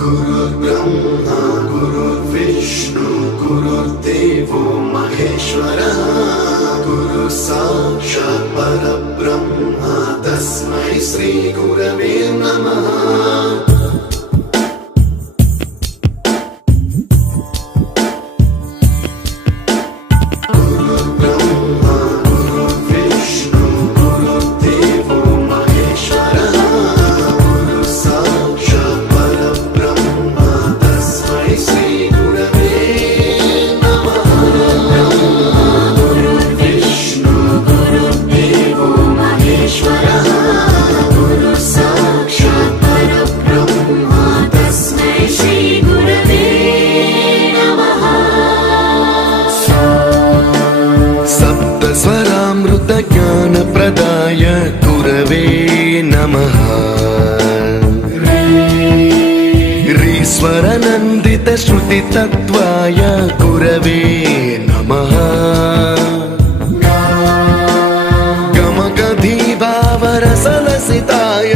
गुरुर्ब्रह्मा गुरुर्विष्णु गुरुर्देवो महेश्वरः गुरु साक्षात् परब्रह्म तस्मै श्री गुरवे नमः। स्वरामृत ज्ञान प्रदाय गुरवे नमः। ऋस्वर नंदित श्रुति तत्वाय गुरवे नमः। गमगधी भावरसलसिताय